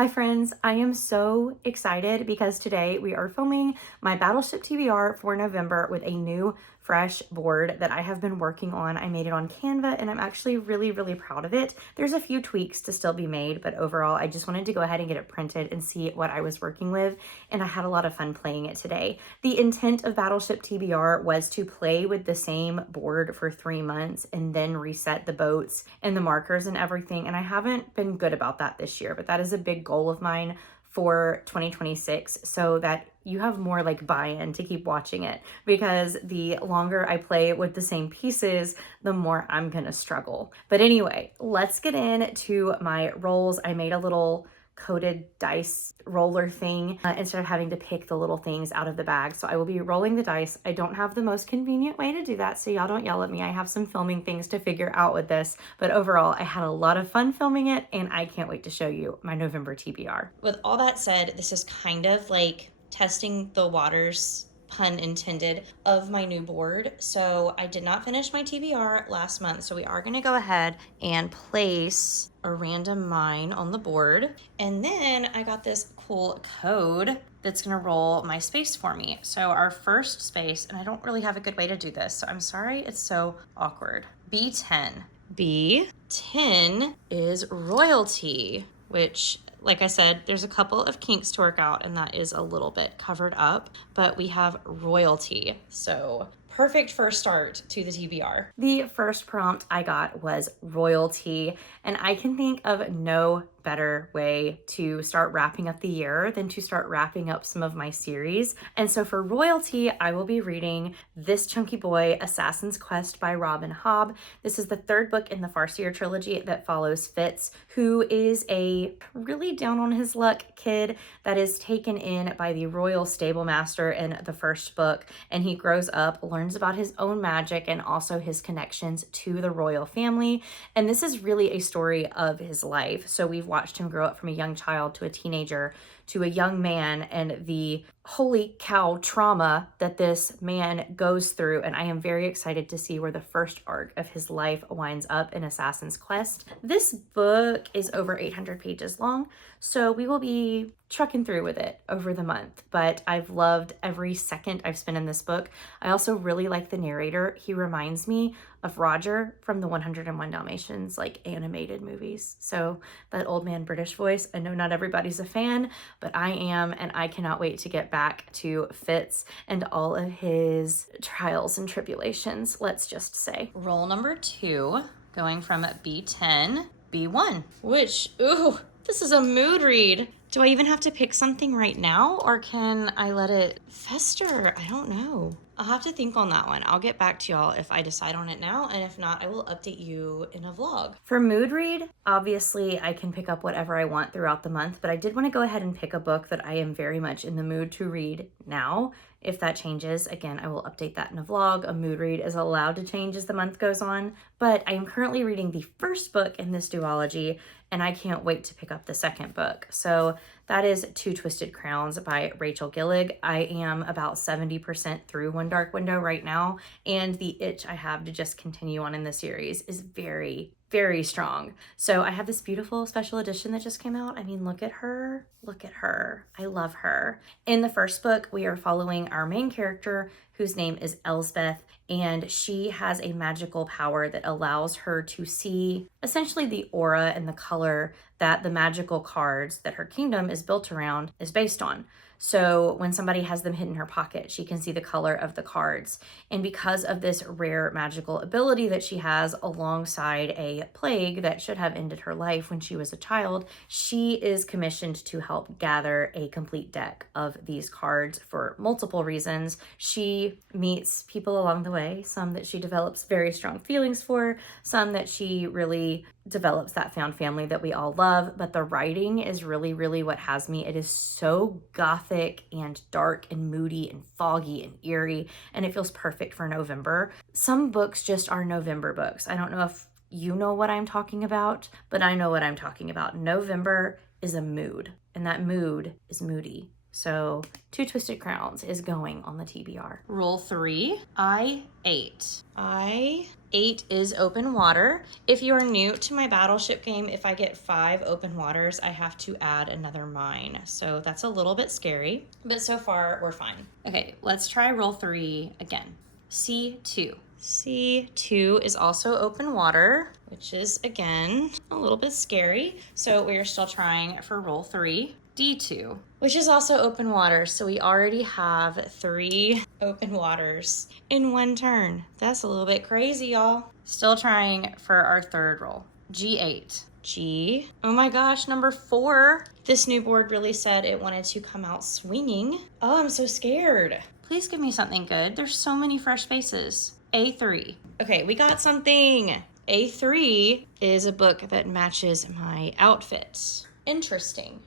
Hi friends, I am so excited because today we are filming my Battleship TBR for November with a new fresh board that I have been working on. I made it on Canva and I'm actually really proud of it. There's a few tweaks to still be made, but overall I just wanted to go ahead and get it printed and see what I was working with, and I had a lot of fun playing it today. The intent of Battleship TBR was to play with the same board for 3 months and then reset the boats and the markers and everything, and I haven't been good about that this year, but that is a big goal of mine for 2026 so that you have more like buy-in to keep watching it, because the longer I play with the same pieces, the more I'm gonna struggle. But anyway, let's get into my rolls. I made a little coated dice roller thing instead of having to pick the little things out of the bag. So I will be rolling the dice. I don't have the most convenient way to do that, so y'all don't yell at me. I have some filming things to figure out with this, but overall I had a lot of fun filming it and I can't wait to show you my November TBR. With all that said, this is kind of like testing the waters, pun intended, of my new board. So I did not finish my TBR last month, so we are going to go ahead and place a random mine on the board. And then I got this cool code that's going to roll my space for me. So our first space, and I don't really have a good way to do this, so I'm sorry it's so awkward. B10. B10 is royalty, which, like I said, there's a couple of kinks to work out and that is a little bit covered up, but we have royalty. So perfect first start to the TBR. The first prompt I got was royalty, and I can think of no better way to start wrapping up the year than to start wrapping up some of my series. And so for royalty, I will be reading this chunky boy, Assassin's Quest by Robin Hobb. This is the third book in the Farseer trilogy that follows Fitz, who is a really down on his luck kid that is taken in by the royal stable master in the first book, and he grows up, learns about his own magic and also his connections to the royal family. And this is really a story of his life. So we've watched him grow up from a young child to a teenager to a young man, and the holy cow trauma that this man goes through. And I am very excited to see where the first arc of his life winds up in Assassin's Quest. This book is over 800 pages long, so we will be trucking through with it over the month, but I've loved every second I've spent in this book. I also really like the narrator. He reminds me of Roger from the 101 Dalmatians like animated movies. So that old man British voice, I know not everybody's a fan, but I am, and I cannot wait to get back to Fitz and all of his trials and tribulations, let's just say. Roll number 2, going from B10, B1, which, ooh, this is a mood read. Do I even have to pick something right now, or can I let it fester? I don't know. I'll have to think on that one. I'll get back to y'all if I decide on it now, and if not, I will update you in a vlog. For mood read, obviously I can pick up whatever I want throughout the month, but I did want to go ahead and pick a book that I am very much in the mood to read now. If that changes, again, I will update that in a vlog. A mood read is allowed to change as the month goes on, but I am currently reading the first book in this duology, and I can't wait to pick up the second book. So that is Two Twisted Crowns by Rachel Gillig. I am about 70% through One Dark Window right now, and the itch I have to just continue on in the series is very strong. So I have this beautiful special edition that just came out. I mean, look at her. Look at her. I love her. In the first book, we are following our main character, whose name is Elsbeth, and she has a magical power that allows her to see essentially the aura and the color that the magical cards that her kingdom is built around is based on. So when somebody has them hidden in her pocket, she can see the color of the cards. And because of this rare magical ability that she has, alongside a plague that should have ended her life when she was a child, she is commissioned to help gather a complete deck of these cards for multiple reasons. She meets people along the way, some that she develops very strong feelings for, some that she really develops that found family that we all love, but the writing is really what has me. It is so gothic and dark and moody and foggy and eerie, and it feels perfect for November. Some books just are November books. I don't know if you know what I'm talking about, but I know what I'm talking about. November is a mood, and that mood is moody. So 2 Twisted Crowns is going on the TBR. Roll 3, I8. I8 is open water. If you are new to my battleship game, if I get 5 open waters, I have to add another mine. So that's a little bit scary, but so far we're fine. Okay, let's try roll 3 again. C2. C2 is also open water, which is, again, a little bit scary. So we are still trying for roll 3. D2, which is also open water. So we already have 3 open waters in one turn. That's a little bit crazy, y'all. Still trying for our third roll. G8. G. Oh my gosh, number 4. This new board really said it wanted to come out swinging. Oh, I'm so scared. Please give me something good. There's so many fresh faces. A3. Okay, we got something. A3 is a book that matches my outfit. Interesting.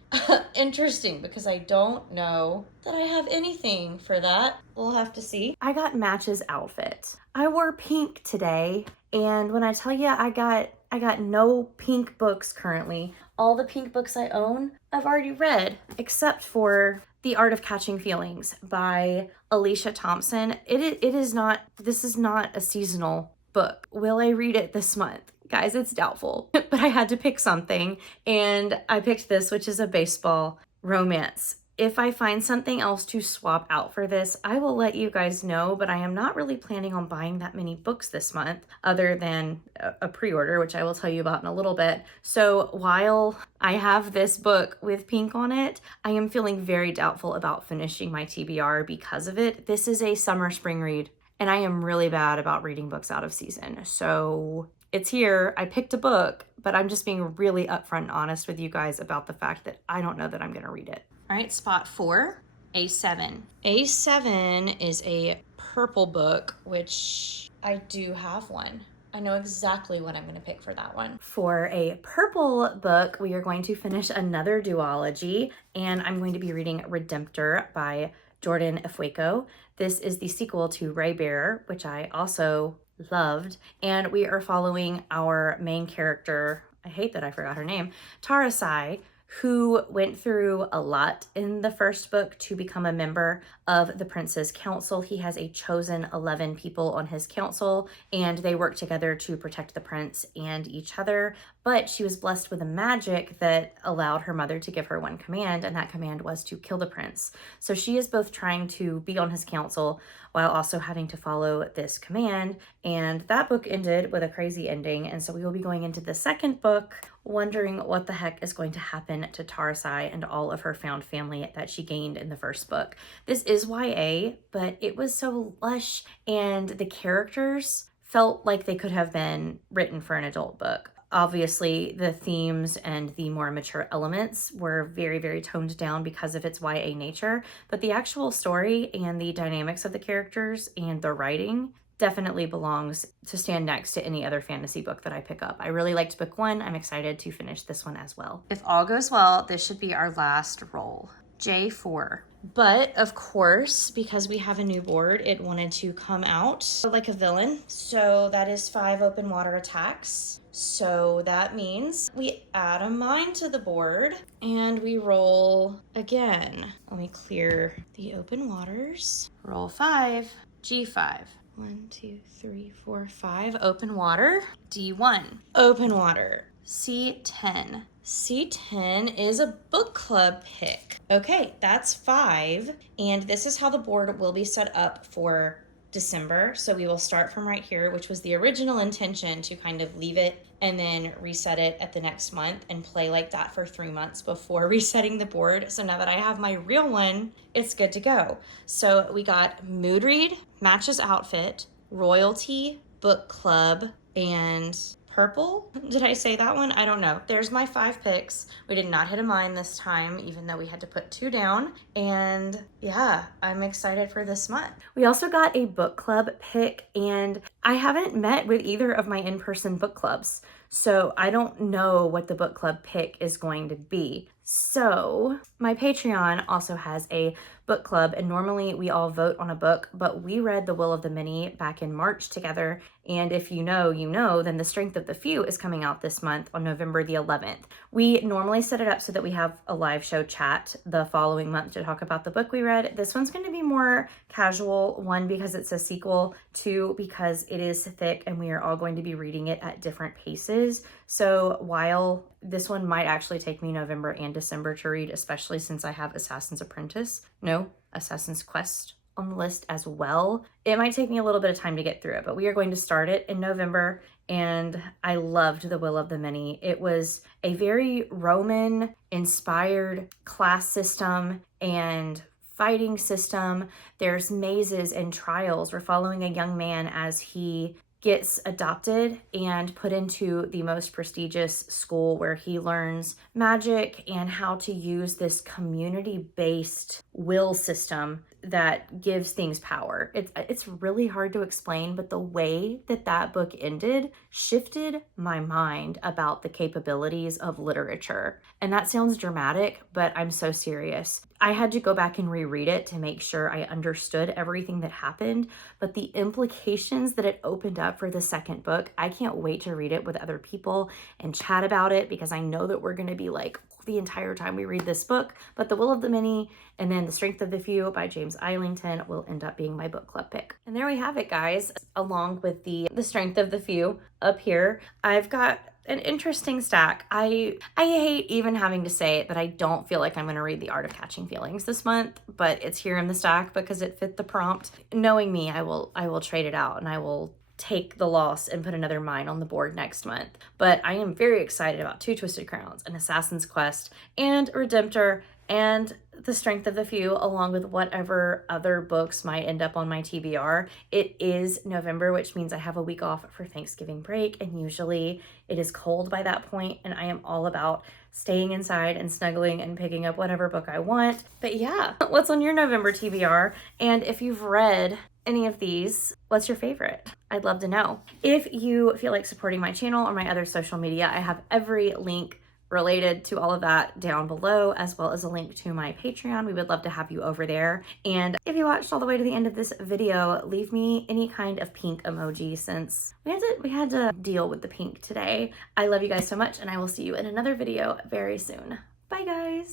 Interesting, because I don't know that I have anything for that. We'll have to see. I got Match's outfit. I wore pink today, and when I tell you I got no pink books currently. All the pink books I own, I've already read, except for The Art of Catching Feelings by Alicia Thompson. This is not a seasonal book. Will I read it this month? Guys, it's doubtful, but I had to pick something, and I picked this, which is a baseball romance. If I find something else to swap out for this, I will let you guys know, but I am not really planning on buying that many books this month other than a pre-order, which I will tell you about in a little bit. So while I have this book with pink on it, I am feeling very doubtful about finishing my TBR because of it. This is a summer spring read, and I am really bad about reading books out of season. So it's here. I picked a book, but I'm just being really upfront and honest with you guys about the fact that I don't know that I'm going to read it. All right, spot 4, A7. A7 is a purple book, which I do have one. I know exactly what I'm going to pick for that one. For a purple book, we are going to finish another duology, and I'm going to be reading Redemptor by Jordan Ifueko. This is the sequel to Ray Bearer, which I also loved, and we are following our main character, I hate that I forgot her name, Tarasai, who went through a lot in the first book to become a member of the Prince's Council. He has a chosen 11 people on his council, and they work together to protect the prince and each other. But she was blessed with a magic that allowed her mother to give her one command, and that command was to kill the prince. So she is both trying to be on his council while also having to follow this command. And that book ended with a crazy ending. And so we will be going into the second book, wondering what the heck is going to happen to Tarasai and all of her found family that she gained in the first book. This is YA, but it was so lush, and the characters felt like they could have been written for an adult book. Obviously, the themes and the more mature elements were very, very toned down because of its YA nature, but the actual story and the dynamics of the characters and the writing definitely belongs to stand next to any other fantasy book that I pick up. I really liked book 1. I'm excited to finish this one as well. If all goes well, this should be our last roll. J4. But of course, because we have a new board, it wanted to come out like a villain. So that is 5 open water attacks. So that means we add a mine to the board and we roll again. Let me clear the open waters. Roll 5, G5. 1, 2, 3, 4, 5. Open water. D1. Open water. C10. C10 is a book club pick. Okay, that's 5. And this is how the board will be set up for December. So we will start from right here, which was the original intention to kind of leave it and then reset it at the next month and play like that for 3 months before resetting the board. So now that I have my real one, it's good to go. So we got Mood Read, Matches Outfit, Royalty, Book Club, and Purple. Did I say that one? I don't know. There's my 5 picks. We did not hit a mine this time, even though we had to put 2 down. And yeah, I'm excited for this month. We also got a book club pick, and I haven't met with either of my in-person book clubs, so I don't know what the book club pick is going to be. So my Patreon also has a book club, and normally we all vote on a book, but we read The Will of the Many back in March together. And if you know, you know, then The Strength of the Few is coming out this month on November the 11th. We normally set it up so that we have a live show chat the following month to talk about the book we read. This one's going to be more casual, one, because it's a sequel, two, because it is thick and we are all going to be reading it at different paces. So while this one might actually take me November and December to read, especially since I have Assassin's Quest on the list as well, it might take me a little bit of time to get through it, but we are going to start it in November. And I loved The Will of the Many. It was a very Roman inspired class system and fighting system. There's mazes and trials. We're following a young man as he gets adopted and put into the most prestigious school where he learns magic and how to use this community-based will system that gives things power. It's really hard to explain, but the way that that book ended shifted my mind about the capabilities of literature. And that sounds dramatic, but I'm so serious. I had to go back and reread it to make sure I understood everything that happened, but the implications that it opened up for the second book, I can't wait to read it with other people and chat about it, because I know that we're going to be like the entire time we read this book. But The Will of the Many and then The Strength of the Few by James Islington will end up being my book club pick. And there we have it, guys. Along with the Strength of the Few up here, I've got an interesting stack. I hate even having to say that I don't feel like I'm going to read The Art of Catching Feelings this month, but it's here in the stack because it fit the prompt. Knowing me, I will trade it out and I will take the loss and put another mine on the board next month. But I am very excited about Two Twisted Crowns and Assassin's Quest and Redemptor and The Strength of the Few, along with whatever other books might end up on my TBR. It is November, which means I have a week off for Thanksgiving break, and usually it is cold by that point, and I am all about staying inside and snuggling and picking up whatever book I want. But yeah, what's on your November TBR? And if you've read any of these, what's your favorite? I'd love to know. If you feel like supporting my channel or my other social media, I have every link related to all of that down below, as well as a link to my Patreon. We would love to have you over there. And if you watched all the way to the end of this video, leave me any kind of pink emoji, since we had to deal with the pink today. I love you guys so much, and I will see you in another video very soon. Bye, guys.